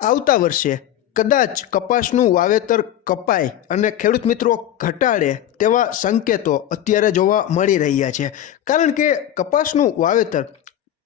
આવતા વર્ષે કદાચ કપાસનું વાવેતર કપાય અને ખેડૂત મિત્રો ઘટાડે તેવા સંકેતો અત્યારે જોવા મળી રહ્યા છે. કારણ કે કપાસનું વાવેતર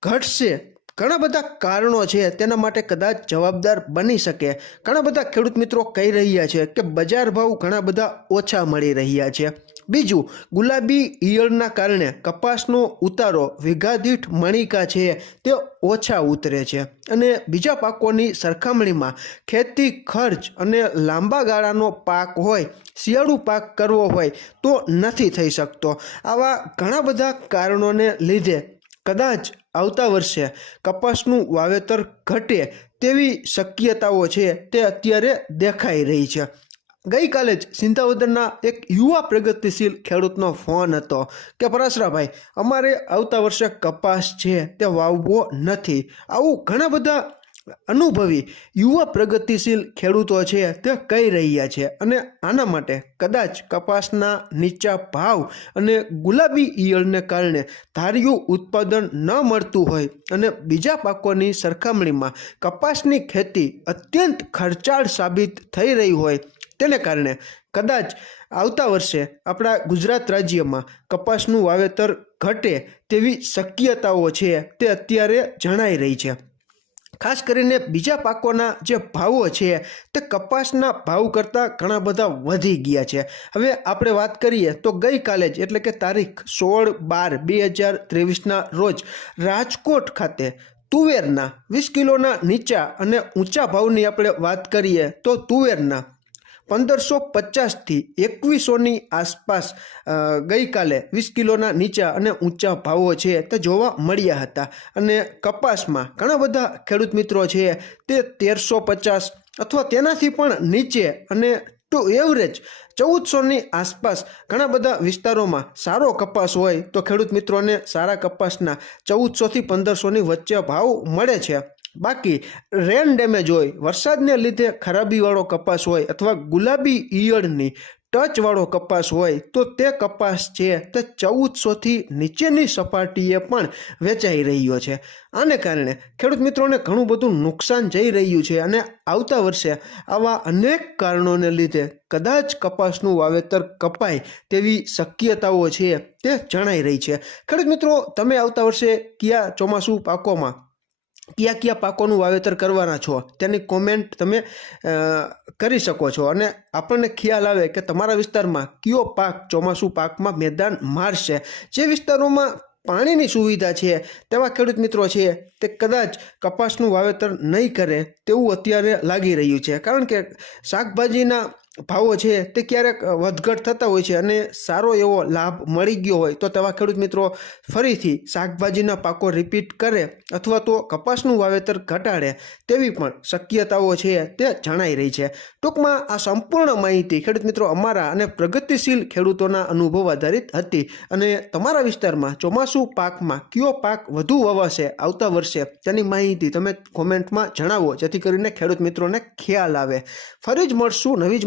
ઘટશે. ઘણા બધા કારણો છે, તેના માટે કદાચ જવાબદાર બની શકે. ઘણા બધા ખેડૂત મિત્રો કહી રહ્યા છે કે બજાર ભાવ ઘણા બધા ઓછા મળી રહ્યા છે. બીજું, ગુલાબી ઈયળના કારણે કપાસનો ઉતારો વિઘાદીઠ મણિકા છે, તે ઓછા ઉતરે છે. અને બીજા પાકોની સરખામણીમાં ખેતી, ખર્ચ અને લાંબા ગાળાનો પાક હોય, શિયાળુ પાક કરવો હોય, તો નથી થઈ શકતો. આવા ઘણા બધા કારણોને લીધે કદાચ આવતા વર્ષે કપાસનું વાવેતર ઘટે તેવી શક્યતાઓ છે, તે અત્યારે દેખાઈ રહી છે. ગઈકાલે જ સિંધાવદરના એક યુવા પ્રગતિશીલ ખેડૂતનો ફોન હતો કે, પરાશરાભાઈ, અમારે આવતા વર્ષે કપાસ છે તે વાવવો નથી. આવું ઘણા બધા અનુભવી યુવા પ્રગતિશીલ ખેડૂતો છે, તે કહી રહ્યા છે અને આના માટે કદાચ કપાસના નીચા ભાવ અને ગુલાબી ઈયળને કારણે ધાર્યું ઉત્પાદન ન મળતું હોય અને બીજા પાકોની સરખામણીમાં કપાસની ખેતી અત્યંત ખર્ચાળ સાબિત થઈ રહી હોય, તેને કારણે કદાચ આવતા વર્ષે આપણા ગુજરાત રાજ્યમાં કપાસનું વાવેતર ઘટે તેવી શક્યતાઓ છે, તે અત્યારે જણાઈ રહી છે. ખાસ કરીને બીજા પાકોના જે ભાવો છે, તે કપાસના ભાવ કરતાં ઘણા બધા વધી ગયા છે. હવે આપણે વાત કરીએ તો ગઈકાલે જ, એટલે કે તારીખ સોળ બાર બે હજાર ત્રેવીસના રોજ રાજકોટ ખાતે તુવેરના વીસ કિલોના નીચા અને ઊંચા ભાવની આપણે વાત કરીએ તો તુવેરના પંદરસો પચાસથી એકવીસોની આસપાસ ગઈકાલે વીસ કિલોના નીચા અને ઊંચા ભાવો છે તે જોવા મળ્યા હતા. અને કપાસમાં ઘણા બધા ખેડૂત મિત્રો છે તે તેરસો પચાસ અથવા તેનાથી પણ નીચે અને ટુ એવરેજ ચૌદસોની આસપાસ ઘણા બધા વિસ્તારોમાં સારો કપાસ હોય તો ખેડૂત મિત્રોને સારા કપાસના ચૌદસોથી પંદરસોની વચ્ચે ભાવ મળે છે. બાકી રેન ડેમેજ હોય, વરસાદને લીધે ખરાબીવાળો કપાસ હોય અથવા ગુલાબી ઈયળની ટચવાળો કપાસ હોય, તો તે કપાસ છે તે ચૌદસોથી નીચેની સપાટીએ પણ વેચાઈ રહ્યો છે. આને કારણે ખેડૂત મિત્રોને ઘણું બધું નુકસાન જઈ રહ્યું છે અને આવતા વર્ષે આવા અનેક કારણોને લીધે કદાચ કપાસનું વાવેતર કપાય તેવી શક્યતાઓ છે તે જણાઈ રહી છે. ખેડૂત મિત્રો, તમે આવતા વર્ષે કયા ચોમાસું પાકોમાં કયા કયા પાકોનું વાવેતર કરવાના છો, તેની કોમેન્ટ તમે કરી શકો છો. અને આપણને ખ્યાલ આવે કે તમારા વિસ્તારમાં કયો પાક ચોમાસું પાકમાં મેદાન મારશે. જે વિસ્તારોમાં પાણીની સુવિધા છે, તેવા ખેડૂત મિત્રો છે, તે કદાચ કપાસનું વાવેતર નહીં કરે તેવું અત્યારે લાગી રહ્યું છે. કારણ કે શાકભાજીના ભાવો છે તે ક્યારેક વધઘટ થતા હોય છે અને સારો એવો લાભ મળી ગયો હોય, તો તેવા ખેડૂત મિત્રો ફરીથી શાકભાજીના પાકો રિપીટ કરે અથવા તો કપાસનું વાવેતર ઘટાડે તેવી પણ શક્યતાઓ છે તે જણાઈ રહી છે. ટૂંકમાં આ સંપૂર્ણ માહિતી ખેડૂત મિત્રો અમારા અને પ્રગતિશીલ ખેડૂતોના અનુભવ આધારિત હતી અને તમારા વિસ્તારમાં ચોમાસું પાકમાં કયો પાક વધુ વવાશે આવતા વર્ષે તેની માહિતી તમે કોમેન્ટમાં જણાવો, જેથી કરીને ખેડૂત મિત્રોને ખ્યાલ આવે. ફરી જ મળશું નવી જ